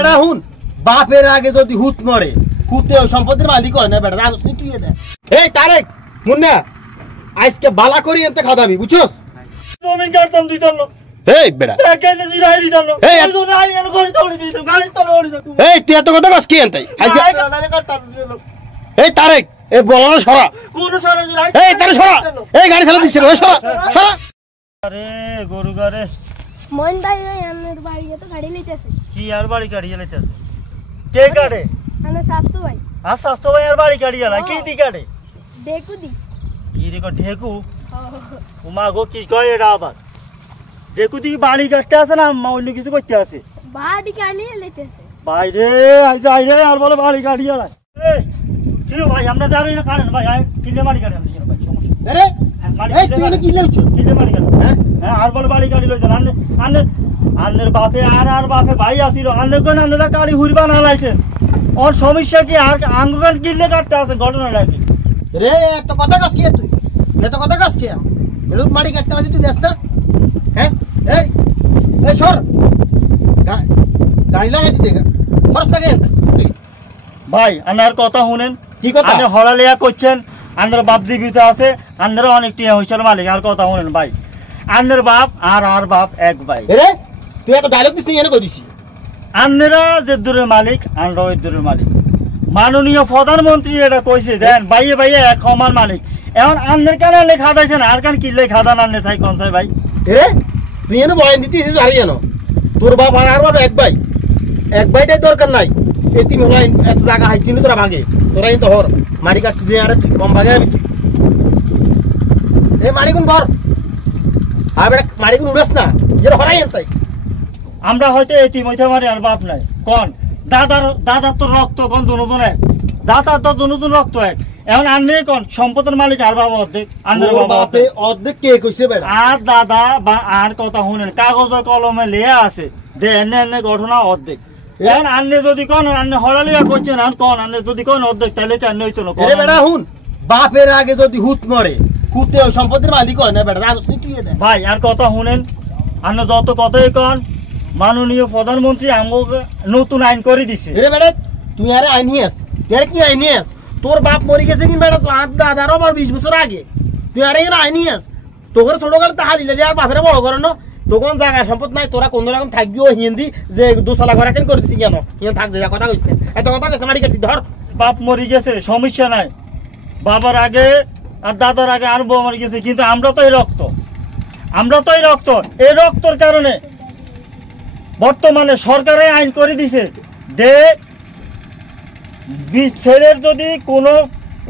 বেটা হুন বাপের আগে যদি হুত মরে হুতে ওই সম্পত্তির মালিক হয় না বেটা জানোস নি তুই এটা এই তারেক মুন্না আজকে বালা করি এতে খাওয়াবি বুঝছস জমিন কাটতাম দিতাম না এই বেটা কেন দিরাই দিতাম না এই তো নাই এর ঘরে তোড়ি দিতাম গাড়ি তোড়ি দিতাম এই তুই এত কথা কস কি এনতাই আজকে কাটতাম দিতাম এই তারেক এই বলানো সরা কোন সরা দিরাই এই তারে সরা এই গাড়ি চালা দিছিস ওই সরা সরা আরে গরু গারে মইন ভাই আমার বাড়ি তো গাড়ি লইতেছে কি আর বাড়ি গাড়ি চালাইতেছে কে গাড়ে আমি শাস্তু ভাই স্বাস্থ্য ভাই আর বাড়ি গাড়ি চালায় কি দি গাড়ে দেখু দি কি রে ঢেকু উমা গো কি কয় এটা আবার ঢেকু দি বাড়ি কাটতে আছে না অন্য কিছু করতে আছে বাড়ি গাড়ি লইতেছে বাইরে আইরে আর বলে বাড়ি গাড়ি চালায় কি ভাই আমরা দাঁড়িয়ে না কারেন ভাই কিলে বাড়ি গাড়ি আমরা ভাই সমস্যা আরে এই তুই এটা কি লেউছ কিলে বাড়ি গাড়ি হ্যাঁ আর বলে বাড়ি গাড়ি লইছেন আন্নের বাপে আর বাপে ভাই আসিল আন্নের কোন আন্নেরা গাড়ি হুরবা না লাইছেন ওর সমস্যা কি আর আঙ্গুগান কিলে কাটতে আছে ঘটনাটা কি রে এত কথা কস কি তুই এত কথা কস কি এলুক মারি কাটতে আসি তুই দেখ না হ্যাঁ এই এই সর গাড়ি লাগাই দিতে খরচ লাগে ভাই আনার কথা শুনেন কি কথা আপনি হড়ালিয়া করছেন আন্দের বাপ জীবিত আছে আন্দের অনেক টিয়া হইছিল মালিক আর কথা শুনেন ভাই আন্দের বাপ আর বাপ এক ভাই রে তুই এত ডায়লগ দিছিস এনে কই দিছিস আন্নেরা যে দূরের মালিক আমরা ওই দূরের মালিক মাননীয় প্রধানমন্ত্রী এটা কইছে দেন ভাইয়ে ভাইয়ে এক সমান মালিক এখন আন্নের কেন লেখা দিয়েছে না আর কান কি লেখা দান আন্নে চাই কোন চাই ভাই রে তুই এনে বয়ান দিতিস আর জানো তোর বাপ আর বাপ এক ভাইটাই দরকার নাই এই তিন হলাই এত জায়গা হাইছিনি তোরা ভাগে তোরা তো হর মারি কাটতে দিয়ে আরে তুই কম ভাগে আমি তুই এই মারিগুন ধর আর বেটা মারিগুন উড়াস না যেটা হরাই এনতাই আমরা হয়তো এটি মইতে মারি আর বাপ নাই কোন দাদার তো রক্ত কোন দুজন এক দাদার তো দুজন রক্ত এক এখন আন্নে কোন সম্পদের মালিক আর বাবা অর্ধেক আন্নের বাপে অর্ধেক কে কইছে বেটা আর দাদা বা আর কথা শুনেন কাগজ কলমে লেয়া আছে যে এনে ঘটনা অর্ধেক এখন আন্নে যদি কোন আন্নে হড়ালিয়া করছেন আর কোন আন্নে যদি কোন অর্ধেক তাহলে কি আন্নে হইতো না রে বেটা হুন বাপের আগে যদি হুত মরে হুতে ওই সম্পত্তির মালিক হয় না বেটা জানোস নি তুই এটা ভাই আর কথা শুনেন আন্নে যত কথাই কোন মাননীয় প্রধানমন্ত্রী আমাকে নতুন আইন করে দিছে রে বেটা তুই আরে আইনিয়াস তুই আর কি আইনিয়াস তোর বাপ মরে গেছে কি বেটা দাদারও আবার 20 বছর আগে তুই আরে এর আইনিয়াস তোর ছোট কাল তা হারিলে যে আর বাপেরা বড় করে না তখন জায়গা সম্পদ নাই তোরা কোন রকম থাকবিও হিন্দি যে দুসালা ঘরে কেন করে দিছি কেন হিন থাক যা কথা কইছ এত কথা কইছ মারি কাটি ধর বাপ মরে গেছে সমস্যা নাই বাবার আগে আর দাদার আগে আর বউ মরে গেছে কিন্তু আমরা তো এই রক্তর কারণে বর্তমানে সরকারে আইন করে দিছে যে ছেলের যদি কোনো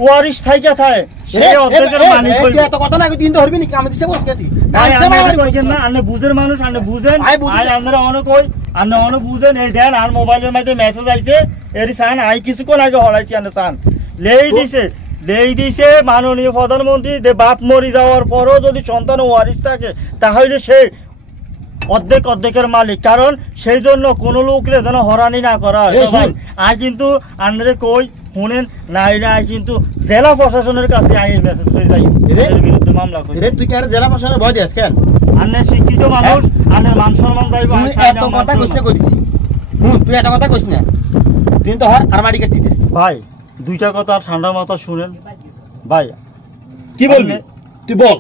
ওয়ারিশ থাইকা থাকে সেই অর্ধেকের মালিক হইবে এত কথা না তুই তো হরবি নি কাম দিছে বস কেতি না আন্নে বুঝের মানুষ আন্নে বুঝেন আই আমরা অনেক কই আন্নে অনেক বুঝেন এই দেন আর মোবাইলের মধ্যে মেসেজ আইছে এরি সান আই কিছুক্ষণ আগে হলাইছি আন্নে সান লেই দিছে মাননীয় প্রধানমন্ত্রী যে বাপ মরি যাওয়ার পরও যদি সন্তান ওয়ারিশ থাকে তাহলে সে অর্ধেকের মালিক কারণ সেই জন্য কোন লোকরে যেন হরানি না করা হয় আই কিন্তু আন্দ্রে কই শুনেন নাই কিন্তু জেলা প্রশাসনের কাছে আই মেসেজ করে যাই এর বিরুদ্ধে মামলা করি তুই কি আর জেলা প্রশাসনের ভয় দিস কেন আন্নে শিক্ষিত মানুষ আন্নের মান সম্মান যাইবো এত কথা কইতে কইছি তুই এত কথা কইছ না তুই তো হর আর মারি কাটি দে ভাই দুইটা কথা ঠান্ডা মাথা শুনেন ভাই কি বলবি তুই বল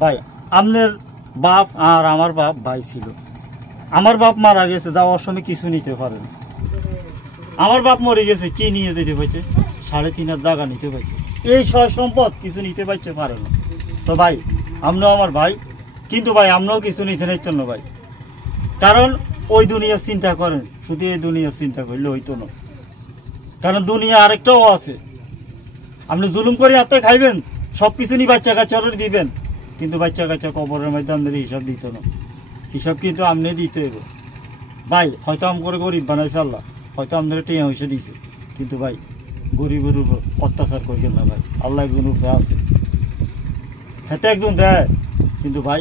ভাই আপনার বাপ আর আমার বাপ ভাই ছিল আমার বাপ মারা গেছে যাওয়ার সময় কিছু নিতে পারেন আমার বাপ মরে গেছে কি নিয়ে যেতে হয়েছে 3.5 জায়গা নিতে হয়েছে এই সয় সম্পদ কিছু নিতে পারছে পারে না তো ভাই আমরাও আমার ভাই কিন্তু ভাই আমরাও কিছু নিতে নিতেন না ভাই কারণ ওই দুনিয়ার চিন্তা করেন শুধু এই দুনিয়ার চিন্তা করলে হইতো না কারণ দুনিয়া আরেকটাও আছে আপনি জুলুম করে হাতে খাইবেন সব কিছু নিয়ে বাচ্চা কাচ্চারও দিবেন কিন্তু বাচ্চা কাচ্চা কবরের মধ্যে আপনাদের হিসাব দিত না হিসাব কিন্তু আপনি দিতে হইব ভাই হয়তো আম করে গরিব বানাইছে আল্লাহ হয়তো আপনারা টিয়া হইসে দিছে কিন্তু ভাই গরিবের উপর অত্যাচার করবেন না ভাই আল্লাহ একজন উপরে আছে হাতে একজন দেয় কিন্তু ভাই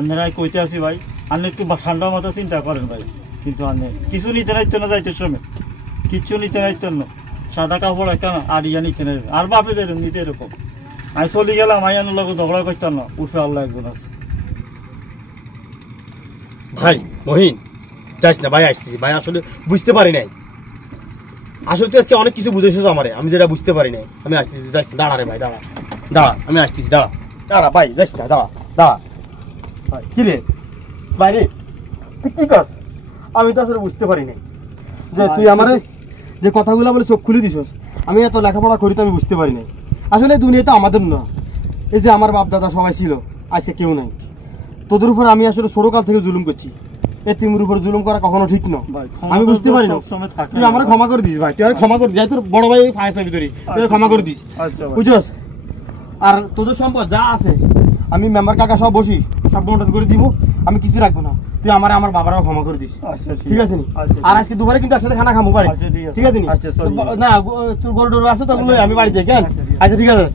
আপনারা কইতে আসি ভাই আপনি একটু ঠান্ডা মাথা চিন্তা করেন ভাই কিন্তু আপনি কিছু নিতে নাইতেন না যাইতে সময় কিচ্ছু নিতে নাইতেন না সাদা কাপড় কেন আড়িয়া নিতে নেই আর বাপে যাই নিতে এরকম আমি চলে গেলাম আইয়ানোর লোক ঝগড়া করতাম না উঠে আল্লাহ একজন আছে ভাই মহিন যাস না ভাই, আসতেছি ভাই, আসলে বুঝতে পারি নাই। আসলে তুই আজকে অনেক কিছু বুঝেছিস আমারে, আমি যেটা বুঝতে পারি নাই। আমি আসতেছি, যাস না, দাঁড়া রে ভাই, দাঁড়া দাঁড়া, আমি আসতেছি, দাঁড়া দাঁড়া ভাই, যাস না, দাঁড়া দাঁড়া ভাই। কি রে ভাই রে, তুই কি কর? আমি তো আসলে বুঝতে পারি নাই যে তুই আমারে যে কথাগুলো বলে চোখ খুলে দিছস। আমি এত লেখাপড়া করি তো আমি বুঝতে পারি নাই। আসলে দুনিয়াতে আমাদের না, এই যে আমার বাপ দাদা সবাই ছিল, আজকে কেউ নাই। তোদের উপর আমি আসলে ছোটকাল থেকে জুলুম করছি। এতিমের উপর জুলুম করা কখনো ঠিক না। আমি বুঝতে পারি না। তুই আমার ক্ষমা করে দিস ভাই, তুই আর ক্ষমা করে দিস। তোর বড় ভাই ফায়ার ভিতরে তুই ক্ষমা করে দিস, বুঝছস? আর তোদের সম্পদ যা আছে আমি মেম্বার কাকা সব বসি, সব বন্টন করে দিব, আমি কিছু রাখবো না। তুই আমার বাবারাও ক্ষমা করে দিস, ঠিক আছে নি? আর আজকে দুবারে কিন্তু একসাথে খানা খাবো বাড়ি, ঠিক আছে নি? না তোর গরু টরু আছে তো, ওগুলো আমি বাড়িতে কেন? আচ্ছা ঠিক আছে।